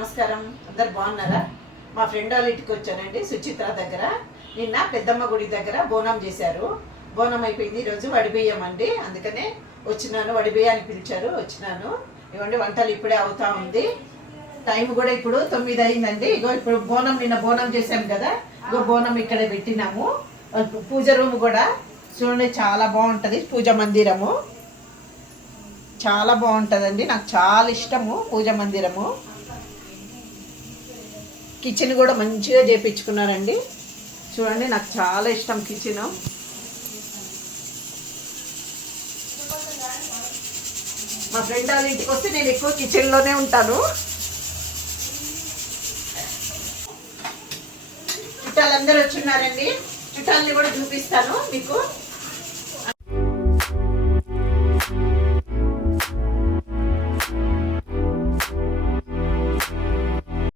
నమస్కారం. అందరు బాగున్నారా? మా ఫ్రెండ్ వాళ్ళ ఇంటికి వచ్చానండి సుచిత్ర దగ్గర. నిన్న పెద్దమ్మ గుడి దగ్గర బోనం చేశారు. బోనం అయిపోయింది. ఈరోజు వడిబియ్యమండి అందుకనే వచ్చినాను. వడిబియ్యాన్ని పిలిచారు. వచ్చినాను. ఇవ్వండి వంటలు ఇప్పుడే అవుతా ఉంది. టైం కూడా ఇప్పుడు తొమ్మిది అయిందండి. ఇగో ఇప్పుడు బోనం నిన్న బోనం చేశాం కదా. ఇగో బోనం ఇక్కడ పెట్టినాము. పూజ రూమ్ కూడా చూడండి చాలా బాగుంటుంది. పూజ మందిరము. చాలా బాగుంటుందండి. నాకు చాలా ఇష్టము పూజ మందిరము. కిచెన్ కూడా మంచిగా చేపించుకున్నారండి. చూడండి నాకు చాలా ఇష్టం కిచెన్. మా ఫ్రెండ్ వాళ్ళ ఇంటికి వస్తే నేను ఎక్కువ కిచెన్లోనే ఉంటాను. చుట్టాలందరూ వచ్చున్నారండి చుట్టాలని కూడా చూపిస్తాను మీకు.